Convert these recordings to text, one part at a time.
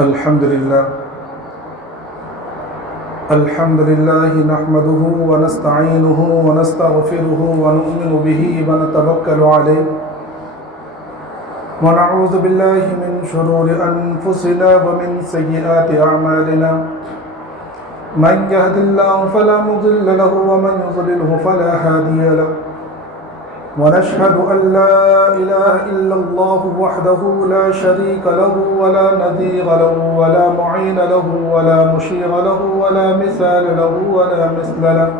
الحمد لله نحمده ونستعينه ونستغفره ونؤمن به ونتوكل عليه ونعوذ بالله من شرور أنفسنا ومن سيئات أعمالنا من يهد الله فلا مضل له ومن يضلله فلا هادي له ونشهد أن لا إله إلا الله وحده لا شريك له ولا نظير له ولا معين له ولا مشير له ولا مثال له ولا مثل له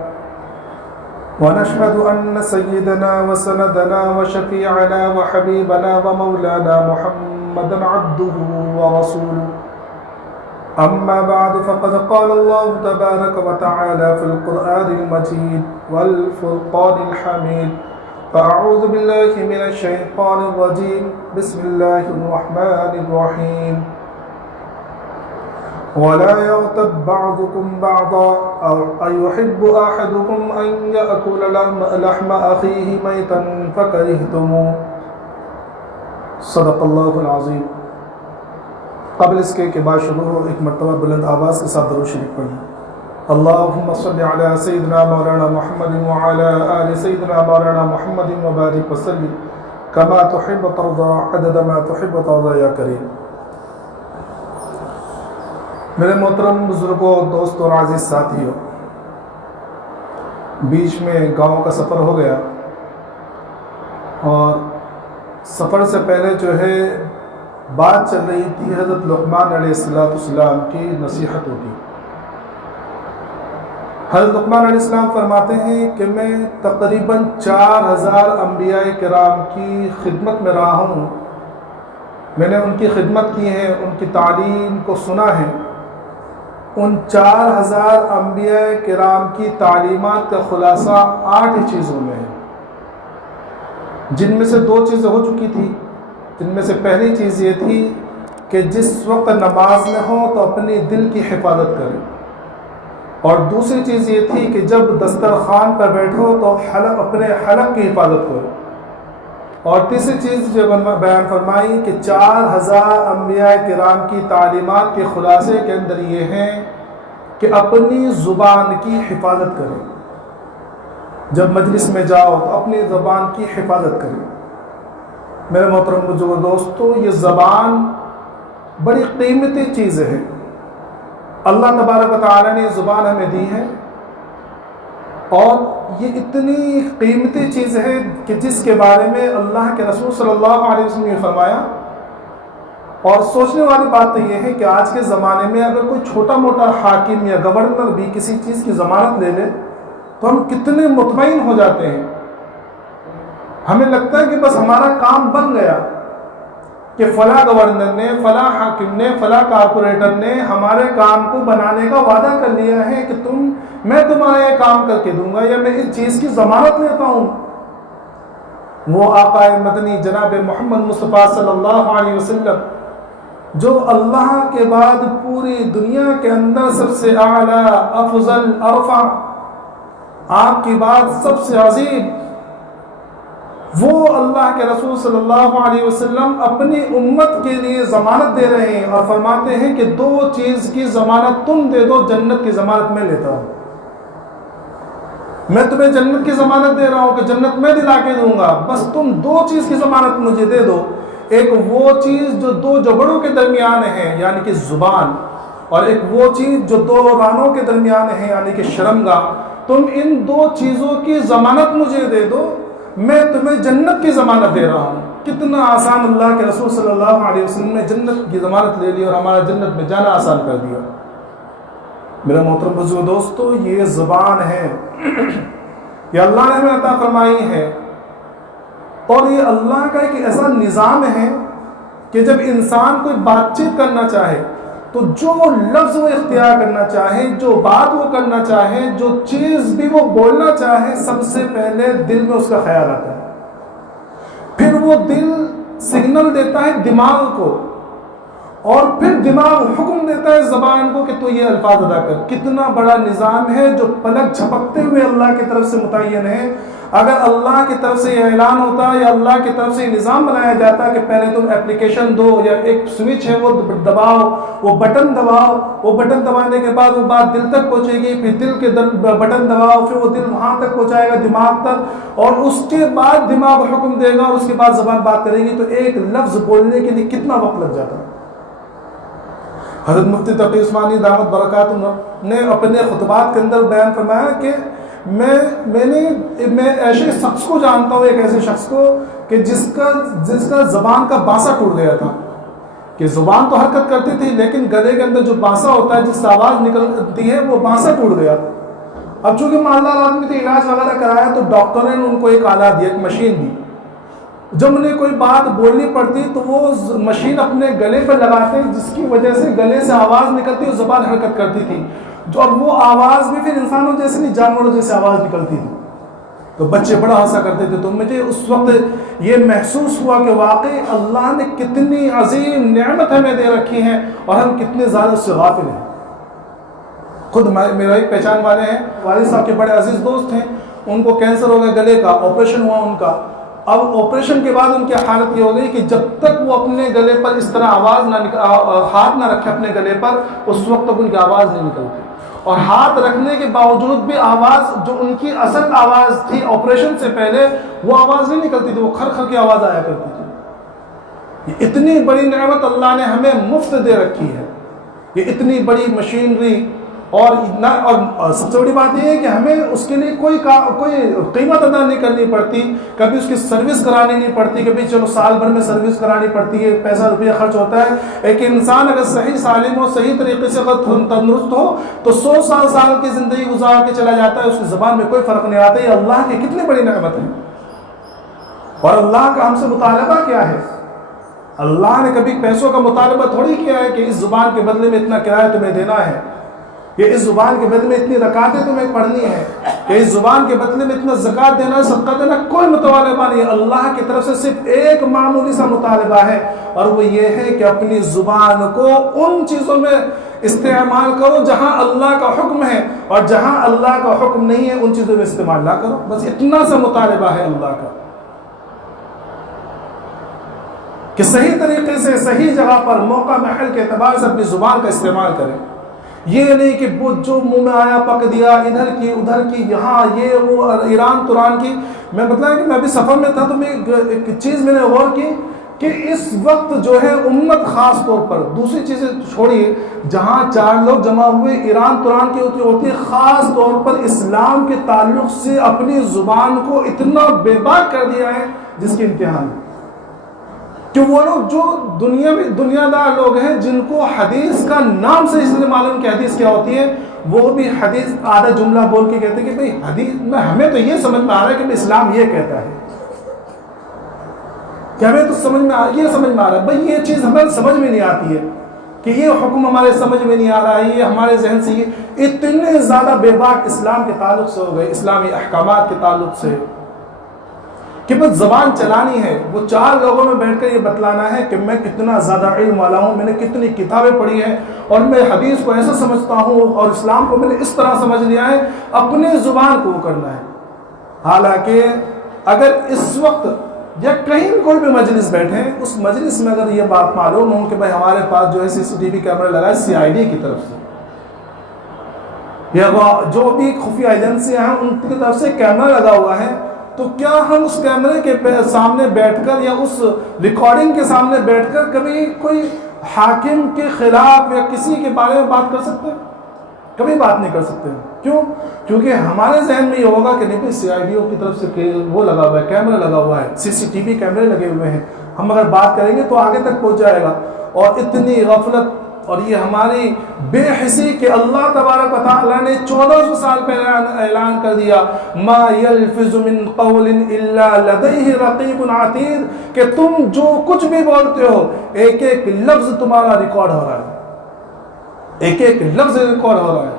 ونشهد أن سيدنا وسندنا وشفيعنا وحبيبنا ومولانا محمدا عبده ورسوله أما بعد فقد قال الله تبارك وتعالى في القرآن المجيد والفرقان الحميد فأعوذ بالله من الشيطان الرجيم بسم الله الرحمن الرحيم ولا يغتب بعضكم بعضا أيحب أحدكم أن يأكل لحم أخيه ميتا فكرهتموه صدق اللہ العظیم۔ قبل اس کے بعد شروع ہو ایک مرتبہ بلند آواز کے ساتھ درود شریف پڑھیں۔ اللهم صل على سيدنا مولانا محمد وعلى آل سيدنا مولانا محمد وبارك وسلم كما تحب ترضى عدد ما تحب ترضى يا کریم۔ میرے محترم بزرگوں، دوستوں اور عزیز ساتھیوں، بیچ میں گاؤں کا سفر ہو گیا اور سفر سے پہلے جو ہے بات چل رہی تھی حضرت لقمان علیہ السلام کی نصیحت ہوتی۔ حضرت لقمان علیہ السلام فرماتے ہیں کہ میں تقریباً 4000 انبیاء کرام کی خدمت میں رہا ہوں، میں نے ان کی خدمت کی ہے، ان کی تعلیم کو سنا ہے۔ ان 4000 انبیاء کرام کی تعلیمات کا خلاصہ 8 چیزوں میں ہے، جن میں سے 2 چیزیں ہو چکی تھی۔ جن میں سے پہلی چیز یہ تھی کہ جس وقت نماز میں ہو تو اپنے دل کی حفاظت کریں، اور دوسری چیز یہ تھی کہ جب دسترخوان پر بیٹھو تو اپنے حلق کی حفاظت کرو، اور تیسری چیز جو بیان فرمائی کہ 4000 انبیاء کرام کی تعلیمات کے خلاصے کے اندر یہ ہیں کہ اپنی زبان کی حفاظت کریں، جب مجلس میں جاؤ تو اپنی زبان کی حفاظت کریں۔ میرے محترم بزرگ دوستو، یہ زبان بڑی قیمتی چیز ہے۔ اللہ تبارک و تعالیٰ نے یہ زبان ہمیں دی ہے، اور یہ اتنی قیمتی چیز ہے کہ جس کے بارے میں اللہ کے رسول صلی اللہ علیہ وسلم نے فرمایا۔ اور سوچنے والی بات تو یہ ہے کہ آج کے زمانے میں اگر کوئی چھوٹا موٹا حاکم یا گورنر بھی کسی چیز کی ضمانت لے لے تو ہم کتنے مطمئن ہو جاتے ہیں، ہمیں لگتا ہے کہ بس ہمارا کام بن گیا، کہ فلاں گورنر نے، فلاں حاکم نے، فلاں کارپوریٹر نے ہمارے کام کو بنانے کا وعدہ کر لیا ہے کہ میں تمہارا یہ کام کر کے دوں گا، یا میں اس چیز کی ضمانت لیتا ہوں۔ وہ آقا مدنی جناب محمد مصطفیٰ صلی اللہ علیہ وسلم، جو اللہ کے بعد پوری دنیا کے اندر سب سے اعلیٰ، افضل، ارفع، آپ کی بات سب سے عظیم، وہ اللہ کے رسول صلی اللہ علیہ وسلم اپنی امت کے لیے ضمانت دے رہے ہیں، اور فرماتے ہیں کہ 2 چیز کی ضمانت تم دے دو، جنت کی ضمانت میں لیتا ہوں۔ میں تمہیں جنت کی ضمانت دے رہا ہوں کہ جنت میں دلا کے دوں گا، بس تم 2 چیز کی ضمانت مجھے دے دو۔ ایک وہ چیز جو 2 جبڑوں کے درمیان ہے یعنی کہ زبان، اور ایک وہ چیز جو 2 رانوں کے درمیان ہے یعنی کہ شرمگاہ۔ تم ان 2 چیزوں کی ضمانت مجھے دے دو، میں تمہیں جنت کی ضمانت دے رہا ہوں۔ کتنا آسان اللہ کے رسول صلی اللہ علیہ وسلم نے جنت کی ضمانت لے لی اور ہمارا جنت میں جانا آسان کر دیا۔ میرے محترم بزرگ دوستو، یہ زبان ہے، یہ اللہ نے ہمیں عطا فرمائی ہے، اور یہ اللہ کا ایک ایسا نظام ہے کہ جب انسان کوئی بات چیت کرنا چاہے تو جو لفظ وہ اختیار کرنا چاہے، جو بات وہ کرنا چاہے، جو چیز بھی وہ بولنا چاہے، سب سے پہلے دل میں اس کا خیال آتا ہے، پھر وہ دل سگنل دیتا ہے دماغ کو، اور پھر دماغ حکم دیتا ہے زبان کو کہ تو یہ الفاظ ادا کر۔ کتنا بڑا نظام ہے جو پلک جھپکتے ہوئے اللہ کی طرف سے متعین ہے۔ اگر اللہ کی طرف سے یہ اعلان ہوتا یا اللہ کی طرف سے یہ نظام بنایا جاتا کہ پہلے تم اپلیکیشن دو یا ایک سوئچ ہے وہ دباؤ، وہ بٹن دباؤ، وہ بٹن دبانے کے بعد وہ بات دل تک پہنچے گی، پھر دل کے بٹن دباؤ، پھر وہ دل وہاں تک پہنچائے گا دماغ تک، اور اس کے بعد دماغ حکم دے گا، اور اس کے بعد زبان بات کرے گی، تو ایک لفظ بولنے کے لیے کتنا وقت لگ جاتا ہے۔ حضرت مفتی تقی عثمانی دامت برکاتہ نے اپنے خطبات کے اندر بیان فرمایا کہ میں ایسے شخص کو جانتا ہوں، ایک ایسے شخص کو کہ جس کا زبان کا بانسا ٹوٹ گیا تھا، کہ زبان تو حرکت کرتی تھی لیکن گلے کے اندر جو بانسا ہوتا ہے، جس سے آواز نکلتی ہے، وہ بانسا ٹوٹ گیا۔ اب چونکہ مالدار آدمی تھے، علاج وغیرہ کرایا تو ڈاکٹر نے ان کو ایک آلہ دیا، ایک مشین دی۔ جب انہیں کوئی بات بولنی پڑتی تو وہ مشین اپنے گلے پر لگاتے، جس کی وجہ سے گلے سے آواز نکلتی اور زبان حرکت کرتی تھی، جو اب وہ آواز بھی پھر انسانوں جیسے نہیں، جانوروں جیسے آواز نکلتی تھی۔ تو بچے بڑا ہنسا کرتے تھے۔ تو مجھے اس وقت یہ محسوس ہوا کہ واقعی اللہ نے کتنی عظیم نعمت ہمیں دے رکھی ہیں اور ہم کتنے زیادہ اس سے غافل ہیں۔ خود میرا ایک پہچان والے ہیں، والد صاحب کے بڑے عزیز دوست ہیں، ان کو کینسر ہو گیا، گلے کا آپریشن ہوا ان کا۔ اب آپریشن کے بعد ان کی حالت یہ ہو گئی کہ جب تک وہ اپنے گلے پر اس طرح ہاتھ نہ رکھے اپنے گلے پر، اس وقت تک ان کی آواز نہیں نکلتی، اور ہاتھ رکھنے کے باوجود بھی آواز جو ان کی اصل آواز تھی آپریشن سے پہلے، وہ آواز نہیں نکلتی تھی، وہ کھر کھر کی آواز آیا کرتی تھی۔ یہ اتنی بڑی نعمت اللہ نے ہمیں مفت دے رکھی ہے، یہ اتنی بڑی مشینری، اور سب سے بڑی بات یہ ہے کہ ہمیں اس کے لیے کوئی قیمت ادا نہیں کرنی پڑتی، کبھی اس کی سروس کرانی نہیں پڑتی، کبھی چلو سال بھر میں سروس کرانی پڑتی ہے، پیسہ روپیہ خرچ ہوتا ہے۔ ایک انسان اگر صحیح سالم ہو، صحیح طریقے سے اگر تندرست ہو، تو 100 سال کی زندگی گزار کے چلا جاتا ہے، اس کی زبان میں کوئی فرق نہیں آتا۔ یہ اللہ کی کتنی بڑی نعمت ہے، اور اللہ کا ہم سے مطالبہ کیا ہے؟ اللہ نے کبھی پیسوں کا مطالبہ تھوڑی کیا ہے کہ اس زبان کے بدلے میں اتنا کرایہ تمہیں دینا ہے، کہ اس زبان کے بدلے میں اتنی رکعتیں تمہیں پڑھنی ہے، کہ اس زبان کے بدلے میں اتنا زکوٰۃ دینا، صدقہ دینا، کوئی مطالبہ نہیں ہے۔ اللہ کی طرف سے صرف ایک معمولی سا مطالبہ ہے، اور وہ یہ ہے کہ اپنی زبان کو ان چیزوں میں استعمال کرو جہاں اللہ کا حکم ہے، اور جہاں اللہ کا حکم نہیں ہے ان چیزوں میں استعمال نہ کرو۔ بس اتنا سا مطالبہ ہے اللہ کا، کہ صحیح طریقے سے صحیح جگہ پر موقع محل کے اعتبار سے اپنی زبان کا استعمال کریں۔ یہ نہیں کہ وہ جو منہ میں آیا پک دیا، ادھر کی ادھر کی، یہاں یہ وہ، ایران تران کی۔ میں بتایا کہ میں ابھی سفر میں تھا تو میں ایک چیز میں نے غور کی کہ اس وقت جو ہے امت خاص طور پر، دوسری چیزیں چھوڑیے، جہاں 4 لوگ جمع ہوئے، ایران تران کی ہوتی ہے، خاص طور پر اسلام کے تعلق سے اپنی زبان کو اتنا بے باک کر دیا ہے جس کی انتہا نہیں۔ کہ وہ لوگ جو دنیا دار لوگ ہیں، جن کو حدیث کا نام سے اس لیے معلوم کہ حدیث کیا ہوتی ہے، وہ بھی حدیث آدھا جملہ بول کے کہتے ہیں کہ بھئی حدیث میں، ہمیں تو یہ سمجھ میں آ رہا ہے کہ اسلام یہ کہتا ہے، کہ ہمیں تو سمجھ میں یہ سمجھ میں آ رہا ہے، بھئی یہ چیز ہمیں سمجھ میں نہیں آتی ہے، کہ یہ حکم ہمارے سمجھ میں نہیں آ رہا ہے، یہ ہمارے ذہن سے یہ اتنے زیادہ بے باک اسلام کے تعلق سے ہو گئے، اسلامی احکامات کے تعلق سے، کہ بس زبان چلانی ہے۔ وہ 4 لوگوں میں بیٹھ کر یہ بتلانا ہے کہ میں کتنا زیادہ علم والا ہوں، میں نے کتنی کتابیں پڑھی ہیں، اور میں حدیث کو ایسا سمجھتا ہوں، اور اسلام کو میں نے اس طرح سمجھ لیا ہے۔ اپنی زبان کو وہ کرنا ہے۔ حالانکہ اگر اس وقت یا کہیں کوئی بھی مجلس بیٹھے، اس مجلس میں اگر یہ بات معلوم ہو کہ بھائی ہمارے پاس جو ہے CCTV کیمرہ لگا ہے CID کی طرف سے، یا جو بھی خفیہ ایجنسیاں ہیں ان کی طرف سے کیمرہ لگا ہوا ہے، تو کیا ہم اس کیمرے کے سامنے بیٹھ کر یا اس ریکارڈنگ کے سامنے بیٹھ کر کبھی کوئی حاکم کے خلاف یا کسی کے بارے میں بات کر سکتے ہیں؟ کبھی بات نہیں کر سکتے۔ کیوں؟ کیونکہ ہمارے ذہن میں یہ ہوگا کہ نہیں، CID کی طرف سے وہ لگا ہوا ہے، کیمرہ لگا ہوا ہے، CCTV کیمرے لگے ہوئے ہیں، ہم اگر بات کریں گے تو آگے تک پہنچ جائے گا۔ اور اتنی غفلت اور یہ ہماری بے حسی کہ اللہ تبارک و تعالیٰ نے 1400 سال پہلے اعلان کر دیا، ما یلفظ من قول الا لدیہ رقیب عتید، کہ تم جو کچھ بھی بولتے ہو ایک ایک لفظ تمہارا ریکارڈ ہو رہا ہے، ایک ایک لفظ ریکارڈ ہو رہا ہے۔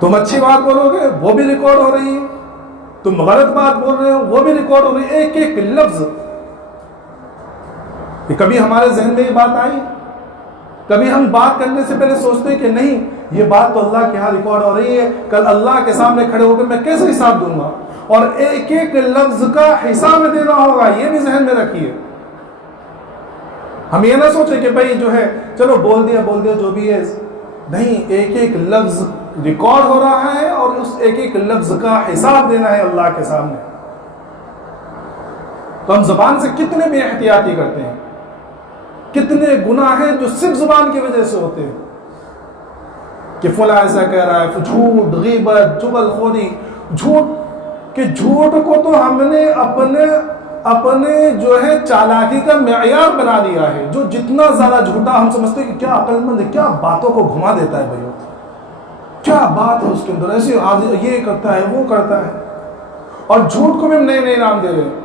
تم اچھی بات بولو گے وہ بھی ریکارڈ ہو رہی ہے، تم غلط بات بول رہے ہو وہ بھی ریکارڈ ہو رہی ہے، ایک ایک لفظ۔ کہ کبھی ہمارے ذہن میں یہ بات آئی کبھی ہم بات کرنے سے پہلے سوچتے ہیں کہ نہیں یہ بات تو اللہ کے ہاں ریکارڈ ہو رہی ہے، کل اللہ کے سامنے کھڑے ہو کر میں کیسے حساب دوں گا، اور ایک ایک لفظ کا حساب میں دینا ہوگا، یہ بھی ذہن میں رکھیے۔ ہم یہ نہ سوچیں کہ بھائی جو ہے چلو بول دیا جو بھی ہے، نہیں، ایک ایک لفظ ریکارڈ ہو رہا ہے اور اس ایک ایک لفظ کا حساب دینا ہے اللہ کے سامنے۔ تو ہم زبان سے کتنے بے احتیاطی کرتے ہیں، کتنے گناہ ہیں جو صرف زبان کی وجہ سے ہوتے ہیں، کہ فلاں ایسا کہہ رہا ہے، جھوٹ، غیبت، چغل خوری، جھوٹ کو تو ہم نے اپنے جو ہے چالاکی کا معیار بنا لیا ہے۔ جو جتنا زیادہ جھوٹا ہم سمجھتے ہیں کہ کیا عقل مند ہے، کیا باتوں کو گھما دیتا ہے بھائی، کیا بات ہے اس کے اندر، ایسے یہ کرتا ہے وہ کرتا ہے، اور جھوٹ کو بھی ہم نئے نام دے رہے ہیں۔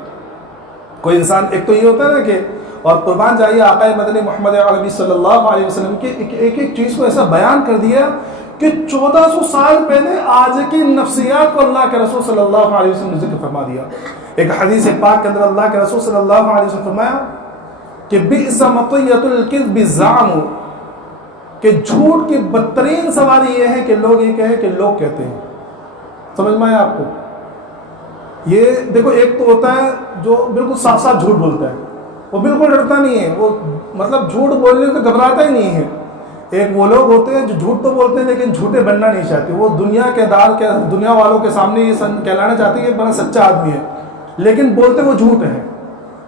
کوئی انسان، ایک تو یہ ہوتا ہے نا کہ، اور قربان جائیے آقا مدنی محمد عربی صلی اللہ علیہ وسلم کے ایک ایک چیز کو ایسا بیان کر دیا کہ 1400 سال پہلے آج کی نفسیات کو اللہ کے رسول صلی اللہ علیہ وسلم نے ذکر فرما دیا۔ ایک حدیث پاک کے اندر اللہ کے رسول صلی اللہ علیہ وسلم فرمایا کہ بئس مطیۃ الکذب الزعم، کہ جھوٹ کی بدترین سواری یہ ہے کہ لوگ یہ کہیں کہ لوگ کہتے ہیں۔ سمجھ میں آیا آپ کو؟ یہ دیکھو، ایک تو ہوتا ہے جو بالکل صاف صاف جھوٹ بولتا ہے، وہ بالکل ڈرتا نہیں ہے، وہ مطلب جھوٹ بولنے سے گھبراتا ہی نہیں ہے۔ ایک وہ لوگ ہوتے ہیں جو جھوٹ تو بولتے ہیں لیکن جھوٹے بننا نہیں چاہتے، وہ دنیا والوں کے سامنے یہ کہلانا چاہتے ہیں کہ بڑا سچا آدمی ہے، لیکن بولتے وہ جھوٹ ہیں۔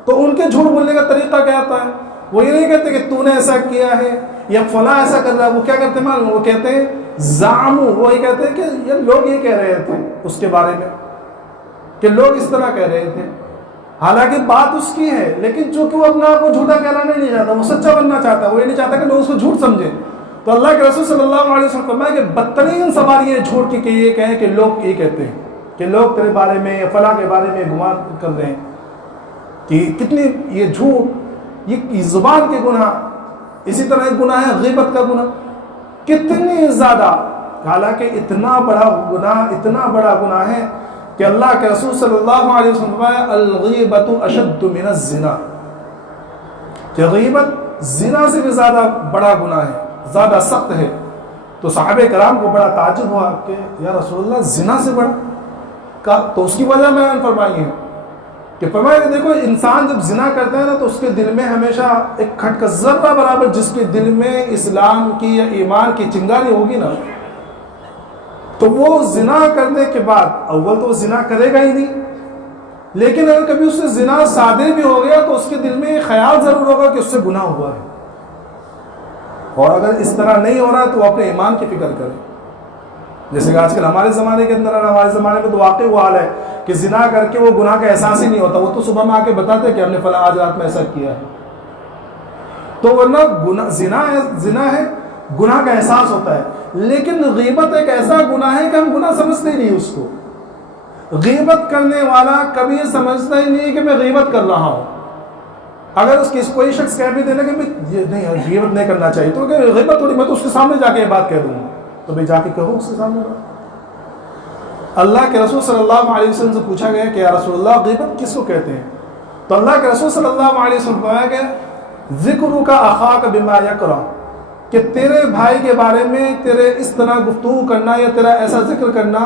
تو ان کے جھوٹ بولنے کا طریقہ کیا ہوتا ہے؟ وہ یہ نہیں کہتے کہ تو نے ایسا کیا ہے یا فلاں ایسا کر رہا ہے، وہ کیا کرتے ہیں معلوم؟ وہ کہتے ہیں زعمو، وہ یہ کہتے ہیں کہ یہ لوگ یہ کہہ رہے تھے اس کے بارے میں، کہ لوگ اس طرح کہہ رہے تھے، حالانکہ بات اس کی ہے، لیکن چونکہ وہ اپنا آپ کو جھوٹا کہلانا نہیں چاہتا، وہ سچا بننا چاہتا ہے، وہ یہ نہیں چاہتا کہ لوگ اس کو جھوٹ سمجھیں۔ تو اللہ کے رسول صلی اللہ علیہ وسلم فرمایا کہ بدترین سواری ہے جھوٹ کی کہ یہ کہیں کہ لوگ یہ کہتے ہیں کہ لوگ تیرے بارے میں یا فلاں کے بارے میں گمان کر رہے ہیں، کہ کتنی یہ جھوٹ، یہ زبان کے گناہ۔ اسی طرح ایک گناہ ہے غیبت کا گناہ، کتنی زیادہ، حالانکہ اتنا بڑا گناہ ہے کہ اللہ کے رسول صلی اللہ علیہ وسلم فرمایا الغیبت اشد من الزنا، کہ غیبت زنا سے بھی زیادہ بڑا گناہ ہے، زیادہ سخت ہے۔ تو صحابہ کرام کو بڑا تعجب ہوا کہ یا رسول اللہ زنا سے بڑا، تو اس کی وجہ بیان فرمائی ہے کہ فرمایا کہ دیکھو انسان جب زنا کرتا ہے نا تو اس کے دل میں ہمیشہ ایک کھٹکا ذرہ برابر، جس کے دل میں اسلام کی یا ایمان کی چنگاری ہوگی نا، تو وہ زنا کرنے کے بعد اول تو وہ زنا کرے گا ہی نہیں، لیکن اگر کبھی اس سے زنا صادر بھی ہو گیا تو اس کے دل میں یہ خیال ضرور ہوگا کہ اس سے گناہ ہوا ہے، اور اگر اس طرح نہیں ہو رہا ہے تو وہ اپنے ایمان کی فکر کرے۔ جیسے کہ آج کل ہمارے زمانے کے اندر، ہمارے زمانے میں تو واقعی وہ حال ہے کہ زنا کر کے وہ گناہ کا احساس ہی نہیں ہوتا، وہ تو صبح میں آ کے بتاتے ہیں کہ ہم نے فلاں آج رات میں ایسا کیا ہے۔ تو ورنہ زنا ہے، گناہ کا احساس ہوتا ہے، لیکن غیبت ایک ایسا گناہ ہے کہ ہم گناہ سمجھتے ہی نہیں اس کو۔ غیبت کرنے والا کبھی یہ سمجھتا ہی نہیں کہ میں غیبت کر رہا ہوں۔ اگر اس کی کوئی شخص کہہ بھی دینا کہ یہ نہیں غیبت نہیں کرنا چاہیے، تو کہ غیبت تھوڑی، میں تو اس کے سامنے جا کے یہ بات کہہ دوں گا، تو میں جا کے کہوں اس کے سامنے بات۔ اللہ کے رسول صلی اللہ علیہ وسلم سے پوچھا گیا کہ یا رسول اللہ غیبت کس کو کہتے ہیں؟ تو اللہ کے رسول صلی اللہ علیہ وسلم فرمایا کہ ذکر کا اخاک بما یکرہ، کہ تیرے بھائی کے بارے میں تیرے اس طرح گفتگو کرنا یا تیرا ایسا ذکر کرنا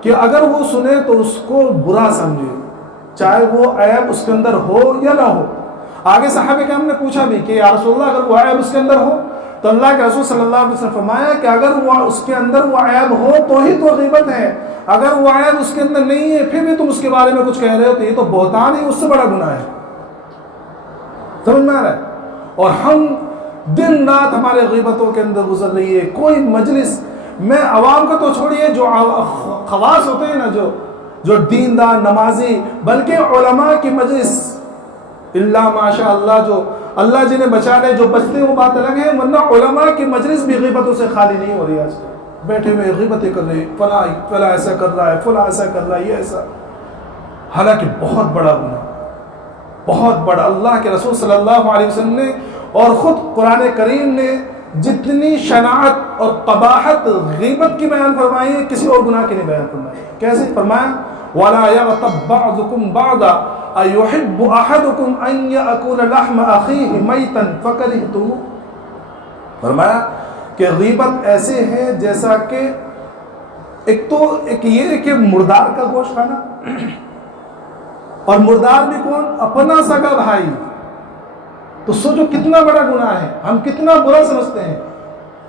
کہ اگر وہ سنے تو اس کو برا سمجھے، چاہے وہ عیب اس کے اندر ہو یا نہ ہو۔ آگے صحابہ کرام نے پوچھا بھی کہ یا رسول اللہ اگر وہ عیب اس کے اندر ہو، تو اللہ کے رسول صلی اللہ علیہ وسلم فرمایا کہ اگر وہ اس کے اندر وہ عیب ہو تو ہی تو غیبت ہے، اگر وہ عیب اس کے اندر نہیں ہے پھر بھی تم اس کے بارے میں کچھ کہہ رہے ہو تو یہ تو بہتان ہی اس سے بڑا گناہ ہے۔ سمجھ میں آ رہا ہے؟ اور ہم دن رات ہمارے غیبتوں کے اندر گزر رہی ہے۔ کوئی مجلس میں عوام کا تو چھوڑیے، جو خواص ہوتے ہیں نا، جو دیندار نمازی، بلکہ علماء کی مجلس، اللہ ماشاء اللہ، جو اللہ جنہیں بچا لے، جو بچتے ہیں وہ بات الگ ہے، ورنہ علماء کی مجلس بھی غیبتوں سے خالی نہیں ہو رہی آج کل۔ بیٹھے ہوئے غیبتیں کر رہے ہیں، فلاں ایسا کر رہا ہے، فلاں ایسا کر رہا ہے، یہ ایسا، حالانکہ بہت بڑا گناہ، بہت بڑا۔ اللہ کے رسول صلی اللہ علیہ وسلم نے اور خود قرآن کریم نے جتنی شناعت اور قباحت غیبت کی بیان فرمائی ہے، کسی اور گناہ کی نہیں بیان فرمائی۔ کیسے فرمایا؟ وَلَا يَغْتَبْ بَعْضُكُمْ بَعْضًا أَيُحِبُّ أَحَدُكُمْ أَنْ يَأْكُلَ لَحْمَ أَخِيهِ مَيْتًا فَكَرِهْتُمُوهُ، فرمایا کہ غیبت ایسے ہے جیسا کہ ایک یہ ہے کہ مردار کا گوشت کھانا، اور مردار بھی کون؟ اپنا سگا بھائی. تو سوچو کتنا بڑا گناہ ہے، ہم کتنا برا سمجھتے ہیں.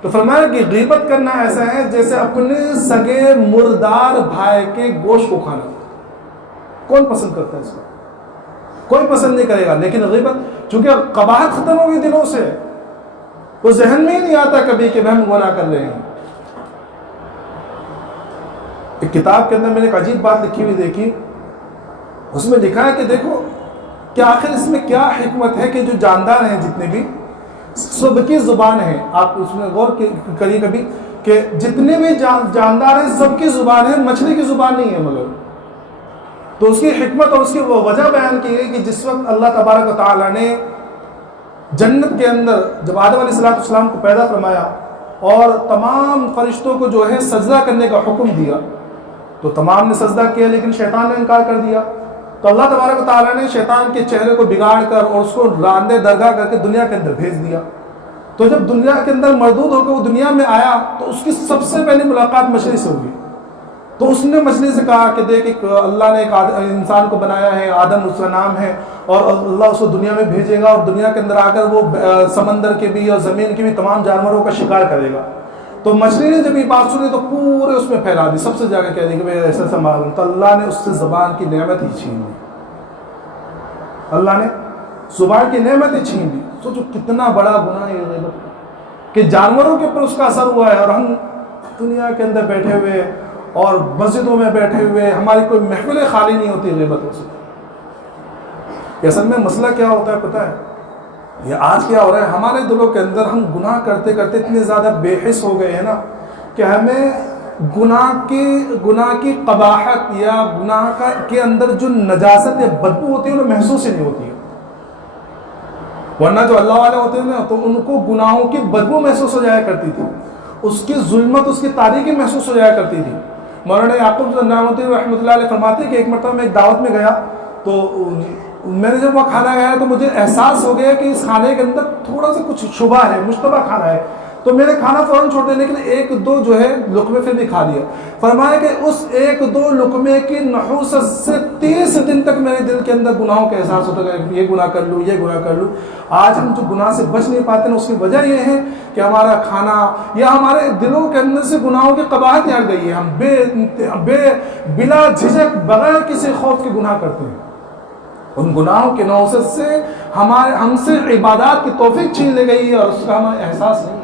تو فرمایا کہ غیبت کرنا ایسا ہے جیسے اپنے سگے مردار بھائی کے گوشت کو کھانا. کون پسند کرتا ہے اس کو؟ کوئی پسند نہیں کرے گا. لیکن غیبت چونکہ قباحت ختم ہو گئی دلوں سے، وہ ذہن میں ہی نہیں آتا کبھی کہ ہم گناہ کر رہے ہیں. ایک کتاب کے اندر میں نے ایک عجیب بات لکھی ہوئی دیکھی، اس میں لکھا ہے کہ دیکھو کہ آخر اس میں کیا حکمت ہے کہ جو جاندار ہیں جتنے بھی، سب کی زبان ہے. آپ اس میں غور کریے کبھی کہ جتنے بھی جاندار ہیں سب کی زبان ہے، مچھلی کی زبان نہیں ہے. مگر تو اس کی حکمت اور اس کی وہ وجہ بیان کی ہے کہ جس وقت اللہ تبارک و تعالیٰ نے جنت کے اندر جب آدم علیہ السلام کو پیدا فرمایا اور تمام فرشتوں کو جو ہے سجدہ کرنے کا حکم دیا، تو تمام نے سجدہ کیا لیکن شیطان نے انکار کر دیا. تو اللہ تبارک و تعالیٰ نے شیطان کے چہرے کو بگاڑ کر اور اس کو راندے درگاہ کر کے دنیا کے اندر بھیج دیا. تو جب دنیا کے اندر مردود ہو کے وہ دنیا میں آیا تو اس کی سب سے پہلی ملاقات مچھلی سے ہوئی. تو اس نے مچھلی سے کہا کہ دیکھ اللہ نے ایک انسان کو بنایا ہے، آدم اس کا نام ہے، اور اللہ اس کو دنیا میں بھیجے گا اور دنیا کے اندر آ کر وہ سمندر کے بھی اور زمین کے بھی تمام جانوروں کا شکار کرے گا. تو مچھلی نے جب یہ بات سنی تو پورے اس میں پھیلا دی، سب سے جا کے کہہ دی کہ میں ایسا ایسا معلوم. تو اللہ نے اس سے زبان کی نعمت ہی چھین لی. اللہ نے زبان کی نعمت ہی چھین لی. سوچو کتنا بڑا گناہ ہے غیبت، کہ جانوروں کے اوپر اس کا اثر ہوا ہے، اور ہم دنیا کے اندر بیٹھے ہوئے اور مسجدوں میں بیٹھے ہوئے ہماری کوئی محفلیں خالی نہیں ہوتی غیبتوں سے. اصل میں مسئلہ کیا ہوتا ہے پتہ ہے؟ یہ آج کیا ہو رہا ہے ہمارے دلوں کے اندر، ہم گناہ کرتے کرتے اتنے زیادہ بے حس ہو گئے ہیں نا کہ ہمیں گناہ کی قباحت یا گناہ کے اندر جو نجاست یا بدبو ہوتی ہے وہ محسوس ہی نہیں ہوتی ہے. ورنہ جو اللہ والے ہوتے ہیں نا تو ان کو گناہوں کی بدبو محسوس ہو جایا کرتی تھی، اس کی ظلمت، اس کی تاریکی محسوس ہو جایا کرتی تھی. مولانا یعقوب نعمتی رحمۃ اللہ علیہ فرماتے ہیں کہ ایک مرتبہ میں ایک دعوت میں گیا تو میں نے جب وہ کھانا کھایا تو مجھے احساس ہو گیا کہ اس کھانے کے اندر تھوڑا سا کچھ شبہ ہے، مشتبہ کھانا ہے. تو میں نے کھانا فوراً چھوڑ دیا لیکن ایک دو جو ہے لقمے پھر بھی کھا لیا. فرمایا کہ اس ایک دو لقمے کی نحوست سے 30 دن تک میرے دل کے اندر گناہوں کا احساس ہوتا ہے کہ یہ گناہ کر لوں، یہ گناہ کر لوں. آج ہم جو گناہ سے بچ نہیں پاتے ہیں اس کی وجہ یہ ہے کہ ہمارا کھانا یا ہمارے دلوں کے اندر سے گناہوں کی قباحت ہٹ گئی ہے. ہم بلا جھجک بغیر کسی خوف کے گناہ کرتے ہیں. ان گناہوں کے نوست سے ہم سے عبادات کی توفیق چھین لی گئی ہے اور اس کا ہمیں احساس نہیں ہے.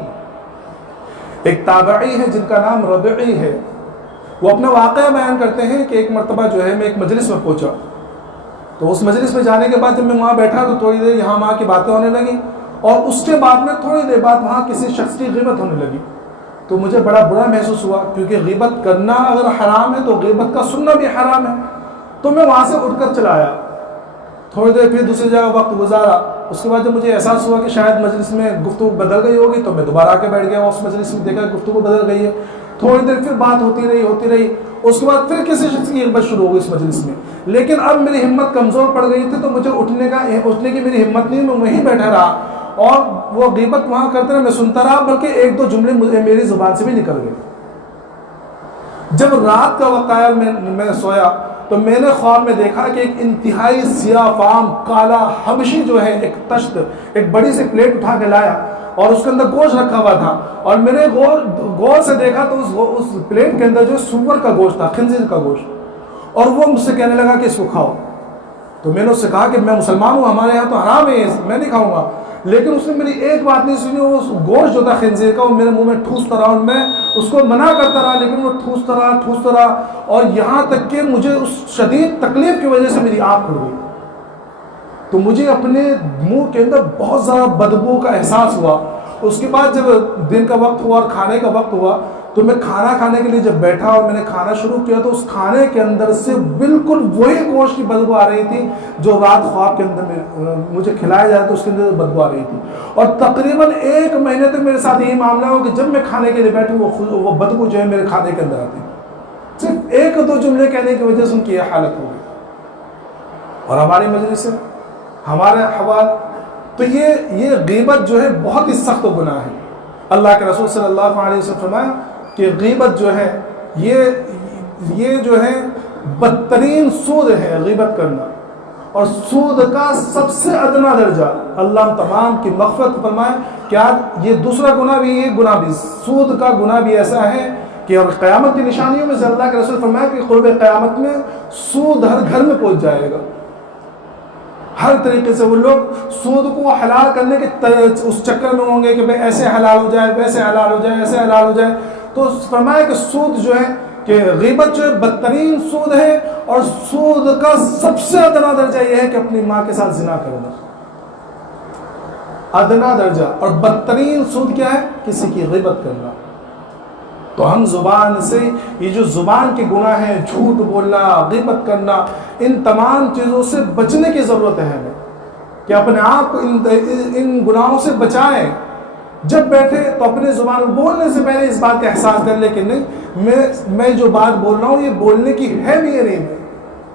ایک تابعی ہے جن کا نام ربعی ہے، وہ اپنا واقعہ بیان کرتے ہیں کہ ایک مرتبہ جو ہے میں ایک مجلس میں پہنچا، تو اس مجلس میں جانے کے بعد جب میں وہاں بیٹھا تو تھوڑی دیر یہاں وہاں کی باتیں ہونے لگی، اور اس کے بعد میں تھوڑی دیر بعد وہاں کسی شخص کی غیبت ہونے لگی. تو مجھے بڑا برا محسوس ہوا کیونکہ غیبت کرنا اگر حرام ہے تو غیبت کا سننا بھی حرام ہے. تو میں وہاں سے اٹھ کر چلا آیا. تھوڑی دیر پھر دوسری جگہ وقت گزارا، اس کے بعد جب مجھے احساس ہوا کہ شاید مجلس میں گفتگو بدل گئی ہوگی تو میں دوبارہ آ کے بیٹھ گیا. اس مجلس میں دیکھا گفتگو بدل گئی ہے. تھوڑی دیر پھر بات ہوتی رہی. اس کے بعد پھر کسی شخص کی غیبت شروع ہو گئی اس مجلس میں. لیکن اب میری ہمت کمزور پڑ گئی تھی تو مجھے اٹھنے کی میری ہمت نہیں، میں وہیں بیٹھا رہا اور وہ غیبت وہاں کرتے رہے، میں سنتا رہا، بلکہ ایک دو جملے میری زبان سے بھی نکل گئے. جب رات کا وقت آیا میں سویا تو میں نے خواب میں دیکھا کہ ایک انتہائی سیاہ فام کالا حبشی جو ہے ایک تشت، ایک بڑی سی پلیٹ اٹھا کے لایا اور اس کے اندر گوشت رکھا ہوا تھا، اور میں نے غور سے دیکھا تو اس پلیٹ کے اندر جو سور کا گوشت تھا، خنزیر کا گوشت. اور وہ مجھ سے کہنے لگا کہ اس کو کھاؤ. تو میں نے اس سے کہا کہ میں مسلمان ہوں، ہمارے یہاں تو حرام ہے، میں نہیں کھاؤں گا. لیکن اس نے میری ایک بات نہیں سنی. وہ گوشت جو تھا خنزیر کا وہ میرے منہ میں ٹھوستا رہا، اور میں اس کو منع کرتا رہا لیکن وہ ٹھوستا رہا اور یہاں تک کہ مجھے اس شدید تکلیف کی وجہ سے میری آنکھ کھل گئی. تو مجھے اپنے منہ کے اندر بہت زیادہ بدبو کا احساس ہوا. اس کے بعد جب دن کا وقت ہوا اور کھانے کا وقت ہوا تو میں کھانا کھانے کے لیے جب بیٹھا اور میں نے کھانا شروع کیا تو اس کھانے کے اندر سے بالکل وہی گوشت کی بدبو آ رہی تھی جو رات خواب کے اندر مجھے کھلایا جائے تو اس کے اندر بدبو آ رہی تھی. اور تقریباً 1 مہینے تک میرے ساتھ یہی معاملہ ہو کہ جب میں کھانے کے لیے بیٹھوں وہ بدبو جو ہے میرے کھانے کے اندر آتی. صرف 1-2 جملے کہنے کی وجہ سے ان کی یہ حالت ہو گئی. اور ہماری مجلس سے ہمارے حوال تو یہ غیبت جو ہے بہت ہی سخت گناہ ہے. اللہ کے رسول صلی اللہ علیہ وسلم فرمایا کہ غیبت جو ہے یہ جو ہے بدترین سود ہے غیبت کرنا، اور سود کا سب سے ادنا درجہ اللہ تمام کی مغفرت فرمائے کہ آج یہ دوسرا گناہ بھی، یہ گناہ بھی، سود کا گناہ بھی ایسا ہے کہ اور قیامت کی نشانیوں میں سے اللہ کے رسول فرمایا کہ قرب قیامت میں سود ہر گھر میں پہنچ جائے گا۔ ہر طریقے سے وہ لوگ سود کو حلال کرنے کے اس چکر میں ہوں گے کہ بھئی ایسے حلال ہو جائے، ویسے حلال ہو جائے، ایسے حلال ہو جائے۔ تو فرمایا کہ سود جو ہے، کہ غیبت جو ہے بدترین سود ہے، اور سود کا سب سے ادنا درجہ یہ ہے کہ اپنی ماں کے ساتھ زنا کرنا، ادنا درجہ۔ اور بدترین سود کیا ہے؟ کسی کی غیبت کرنا۔ تو ہم زبان سے، یہ جو زبان کے گناہ ہیں، جھوٹ بولنا، غیبت کرنا، ان تمام چیزوں سے بچنے کی ضرورت ہے ہمیں، کہ اپنے آپ کو ان گناہوں سے بچائیں۔ جب بیٹھے تو اپنے زبان بولنے سے پہلے اس بات کا احساس کر لے کہ نہیں، میں جو بات بول رہا ہوں یہ بولنے کی ہے بھی یا نہیں۔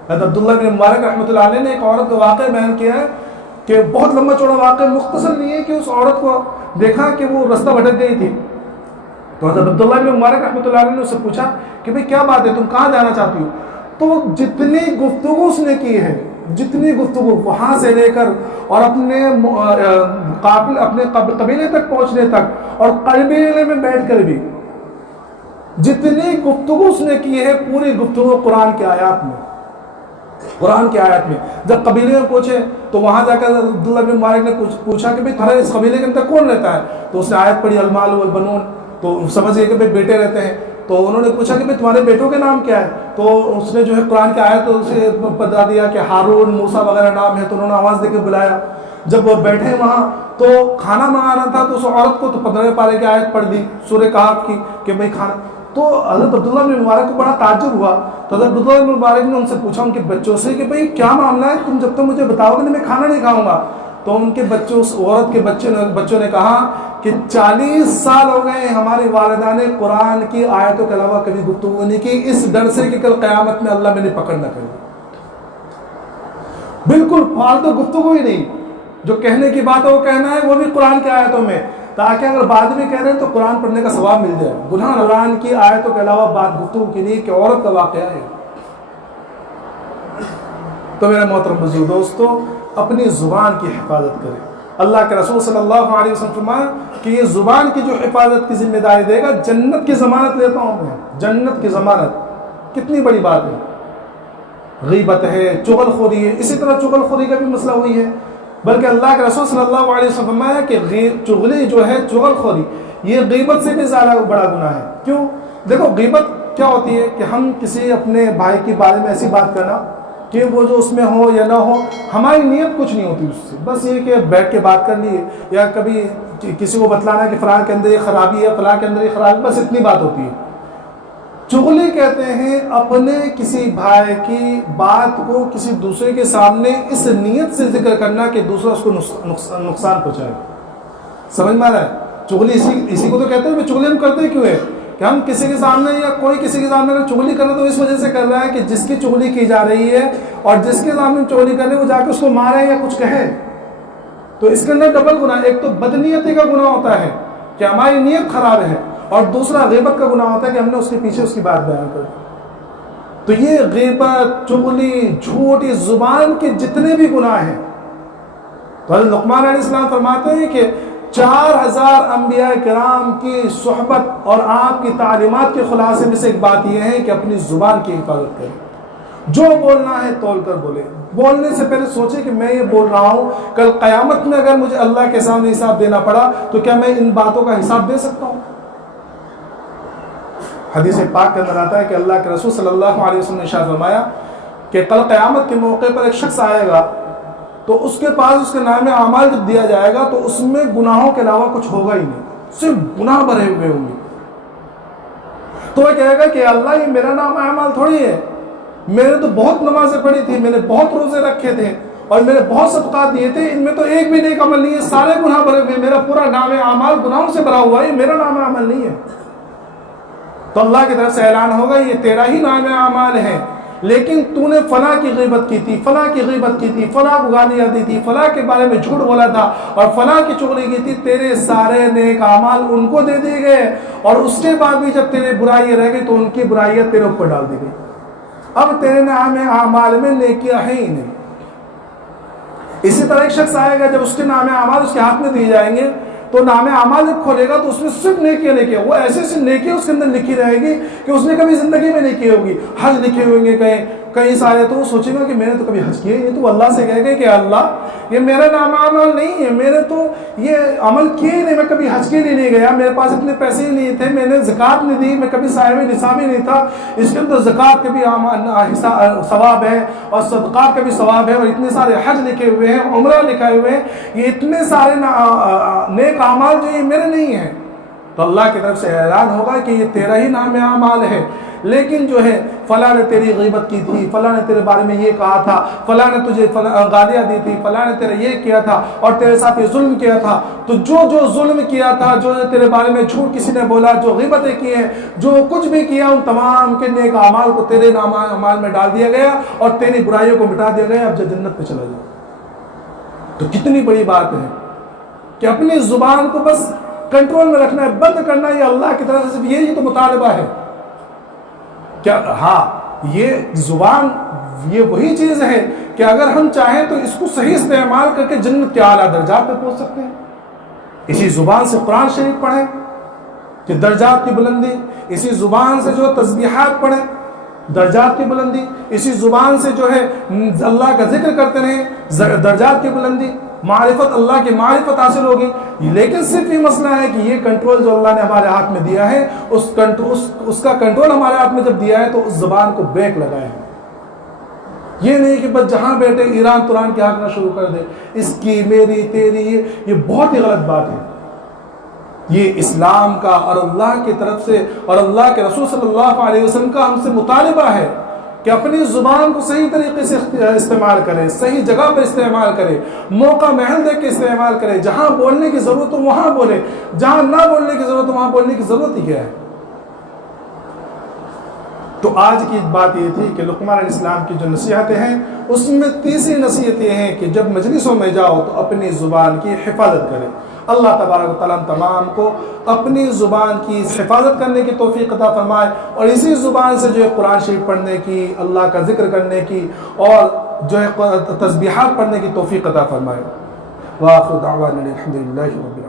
حضرت عبداللہ بن مبارک رحمۃ اللہ علیہ نے ایک عورت کا واقعہ بیان کیا ہے کہ بہت لمبا چوڑا واقعہ، مختصر نہیں ہے، کہ اس عورت کو دیکھا کہ وہ رستہ بھٹک گئی تھی، تو حضرت عبداللہ بن مبارک رحمۃ اللہ علیہ نے اس سے پوچھا کہ بھئی کیا بات ہے، تم کہاں جانا چاہتی ہو؟ تو جتنی گفتگو اس نے کی ہے، جتنی گفتگو وہاں سے لے کر اور اپنے قبیلے تک پہنچنے تک، اور قبیلے میں بیٹھ کر بھی جتنی گفتگو اس نے کی ہے، پوری گفتگو قرآن کی آیات میں، قرآن کی آیات میں۔ جب قبیلے میں پہنچے تو وہاں جا کر عبداللہ بن مبارک نے پوچھا کہ بھئی تمہارے اس قبیلے کے اندر کون رہتا ہے؟ تو اس نے آیت پڑھی المال والبنون، تو سمجھ گئے کہ بھئی بیٹے رہتے ہیں۔ تو انہوں نے پوچھا کہ بھئی تمہارے بیٹوں کے نام کیا ہے؟ تو اس نے جو ہے قرآن کی آیت اسے بتا دیا کہ ہارون، موسیٰ وغیرہ نام ہے۔ تو انہوں نے آواز دے کے بلایا۔ جب وہ بیٹھے وہاں تو کھانا منگانا تھا، تو اس عورت کو تو 15 پارے کی آیت پڑھ دی سورہ کہف کی کہ بھئی کھانا۔ تو حضرت عبداللہ بن مبارک کو بڑا تعجب ہوا۔ تو حضرت عبداللہ بن مبارک نے ان سے پوچھا ان کے بچوں سے کہ بھئی کیا معاملہ ہے، تم جب تک مجھے بتاؤ گے میں کھانا نہیں کھاؤں گا۔ تو ان کے بچوں، اس عورت کے بچوں نے کہا کہ 40 سال ہو گئے ہماری والدہ نے قرآن کی آیتوں کے علاوہ کبھی گفتگو نہیں کی، اس ڈر سے کہ کل قیامت میں اللہ میری پکڑ نہ کرے۔ بالکل فالتو گفتگو ہی نہیں، جو کہنے کی بات ہے وہ کہنا ہے، وہ بھی قرآن کی آیتوں میں، تاکہ اگر بعد میں کہہ رہے ہیں تو قرآن پڑھنے کا ثواب مل جائے۔ گناہ قرآن کی آیتوں کے علاوہ بات گفتگو کی نہیں، کہ عورت کا واقعہ ہے۔ تو میرے محترم بزرگ دوستو، اپنی زبان کی حفاظت کریں۔ اللہ کے رسول صلی اللہ علیہ وسلم فرمایا کہ یہ زبان کی جو حفاظت کی ذمہ داری دے گا، جنت کی ضمانت لیتا ہوں میں، جنت کی ضمانت۔ کتنی بڑی بات ہے، غیبت ہے، چغل خوری ہے، اسی طرح چغل خوری کا بھی مسئلہ ہوئی ہے، بلکہ اللہ کے رسول صلی اللہ علیہ وسلم فرمایا کہ چغلی جو ہے، چغل خوری، یہ غیبت سے بھی زیادہ بڑا گناہ ہے۔ کیوں؟ دیکھو غیبت کیا ہوتی ہے کہ ہم کسی اپنے بھائی کے بارے میں ایسی بات کرنا کہ وہ جو اس میں ہو یا نہ ہو، ہماری نیت کچھ نہیں ہوتی اس سے، بس یہ کہ بیٹھ کے بات کر لی، یا کبھی کسی کو بتلانا کہ فلاں کے اندر یہ خرابی ہے، فلاں کے اندر یہ خرابی، بس اتنی بات ہوتی ہے۔ چغلی کہتے ہیں اپنے کسی بھائی کی بات کو کسی دوسرے کے سامنے اس نیت سے ذکر کرنا کہ دوسرا اس کو نقصان پہنچائے۔ سمجھ میں آ رہا ہے؟ چغلی اسی کو تو کہتے ہیں، چغلی ہم کرتے کیوں ہے کہ ہم کسی کے سامنے یا کوئی کسی کے سامنے اگر چغلی کر رہا ہے تو اس وجہ سے کر رہا ہے کہ جس کی چغلی کی جا رہی ہے اور جس کے سامنے چغلی کر رہے ہیں وہ جا کے اس کو مارے یا کچھ کہے، تو اس کے اندر ڈبل گناہ، ایک تو بدنیتی کا گناہ ہوتا ہے کہ ہماری نیت خراب ہے، اور دوسرا غیبت کا گناہ ہوتا ہے کہ ہم نے اس کے پیچھے اس کی بات بیان کر دی۔ تو یہ غیبت، چغلی، جھوٹ، اس زبان کے جتنے بھی گناہ ہیں، تو حضرت لقمان علیہ السلام فرماتے ہیں کہ 4000 انبیاء کرام کی صحبت اور آپ کی تعلیمات کے خلاصے میں سے ایک بات یہ ہے کہ اپنی زبان کی حفاظت کریں۔ جو بولنا ہے تول کر بولے، بولنے سے پہلے سوچے کہ میں یہ بول رہا ہوں، کل قیامت میں اگر مجھے اللہ کے سامنے حساب دینا پڑا تو کیا میں ان باتوں کا حساب دے سکتا ہوں؟ حدیث پاک کے اندر آتا ہے کہ اللہ کے رسول صلی اللہ علیہ وسلم نے ارشاد فرمایا کہ کل قیامت کے موقع پر ایک شخص آئے گا تو اس کے پاس اس کے نام اعمال جب دیا جائے گا تو اس میں گناہوں کے علاوہ کچھ ہوگا ہی نہیں، صرف گناہ بھرے ہوئے ہوں گے۔ تو وہ کہے گا کہ اللہ یہ میرا نام اعمال تھوڑی ہے، میں نے تو بہت نمازیں پڑھی تھی، میں نے بہت روزے رکھے تھے اور میں نے بہت صدقات دیے تھے، ان میں تو ایک بھی نیک عمل نہیں ہے، سارے گناہ بھرے ہوئے، میرا پورا نام اعمال گناہوں سے بھرا ہوا ہے، میرا نام عمل نہیں ہے۔ تو اللہ کی طرف سے اعلان ہوگا یہ تیرا ہی نام اعمال ہے، لیکن تو نے فلاں کی غیبت کی تھی، فلاں کی غیبت کی تھی، فلاں کو گالیاں دی تھی، فلاں کے بارے میں جھوٹ بولا تھا اور فلاں کی چغلی کی تھی، تیرے سارے نیک اعمال ان کو دے دیے گئے، اور اس کے بعد بھی جب تیرے برائیاں رہ گئی تو ان کی برائیاں تیرے اوپر ڈال دی گئی۔ اب تیرے نام اعمال میں نیکیاں ہیں ہی نہیں۔ اسی طرح ایک شخص آئے گا، جب اس کے نام اعمال اس کے ہاتھ میں دیے جائیں گے تو نام اعمال جب کھولے گا تو اس میں صرف نیکیاں نیکیاں، وہ ایسے ایسی نیکیاں اس کے اندر لکھی رہے گی کہ اس نے کبھی زندگی میں نہیں کی ہوگی۔ حج لکھے ہوئیں گے کئی سارے، تو وہ سوچے گا کہ میں نے تو کبھی حج کیا ہی نہیں، تو اللہ سے کہے گا کہ اللہ یہ میرا نام اعمال نہیں ہے، میرے تو یہ عمل کیے ہی نہیں، میں کبھی حج کے لیے نہیں گیا، میرے پاس اتنے پیسے ہی نہیں تھے، میں نے زکوٰۃ نہیں دی، میں کبھی صاحب نصاب ہی نہیں تھا، اس کے اندر زکوٰۃ کا بھی ثواب ہے اور صدقات کا بھی ثواب ہے، اور اتنے سارے حج لکھے ہوئے ہیں، عمرہ لکھے ہوئے ہیں، یہ اتنے سارے نیک اعمال جو یہ میرے نہیں ہیں۔ تو اللہ کی طرف سے اعلان ہوگا کہ یہ تیرا ہی نام اعمال ہے، لیکن جو ہے فلاں نے تیری غیبت کی تھی، فلاں نے تیرے بارے میں یہ کہا تھا، فلاں نے تجھے گالیاں دی تھی، فلاں نے تیرا یہ کیا تھا اور تیرے ساتھ یہ ظلم کیا تھا، تو جو ظلم کیا تھا، جو تیرے بارے میں جھوٹ کسی نے بولا، جو غیبتیں کی ہیں، جو کچھ بھی کیا، ان تمام کے نیک اعمال کو تیرے نام اعمال میں ڈال دیا گیا اور تیری برائیوں کو مٹا دیا گیا، اب جنت پہ چلا جاؤ۔ تو کتنی بڑی بات ہے کہ اپنی زبان کو بس کنٹرول میں رکھنا ہے، بند کرنا، یہ اللہ کی طرف سے یہی تو مطالبہ ہے۔ کیا ہاں یہ زبان یہ وہی چیز ہے کہ اگر ہم چاہیں تو اس کو صحیح استعمال کر کے جنت کے اعلیٰ درجات پہ پہنچ سکتے ہیں۔ اسی زبان سے قرآن شریف پڑھیں کہ درجات کی بلندی، اسی زبان سے جو تسبیحات پڑھیں درجات کی بلندی، اسی زبان سے جو ہے اللہ کا ذکر کرتے رہیں درجات کی بلندی، معرفت اللہ کی معرفت حاصل ہوگی۔ لیکن صرف یہ مسئلہ ہے کہ یہ کنٹرول جو اللہ نے ہمارے ہاتھ میں دیا ہے، اس کا کنٹرول ہمارے ہاتھ میں جب دیا ہے تو اس زبان کو بریک لگائے۔ یہ نہیں کہ بس جہاں بیٹھے ایران تران کے ہانکنا شروع کر دے، اس کی میری تیری، یہ بہت ہی غلط بات ہے۔ یہ اسلام کا اور اللہ کی طرف سے اور اللہ کے رسول صلی اللہ علیہ وسلم کا ہم سے مطالبہ ہے کہ اپنی زبان کو صحیح طریقے سے استعمال کریں، صحیح جگہ پر استعمال کریں، موقع محل دیکھ کے استعمال کریں، جہاں بولنے کی ضرورت ہو وہاں بولیں، جہاں نہ بولنے کی ضرورت ہو وہاں بولنے کی ضرورت ہی کیا ہے۔ تو آج کی بات یہ تھی کہ لقمان علیہ السلام کی جو نصیحتیں ہیں اس میں تیسری نصیحت یہ ہے کہ جب مجلسوں میں جاؤ تو اپنی زبان کی حفاظت کریں۔ اللہ تبارک و تعالیٰ تمام کو اپنی زبان کی حفاظت کرنے کی توفیق عطا فرمائے، اور اسی زبان سے جو ہے قرآن شریف پڑھنے کی، اللہ کا ذکر کرنے کی اور جو ہے تسبیحات پڑھنے کی توفیق عطا فرمائے۔ وآخر دعوانا الحمد للہ رب العالمین۔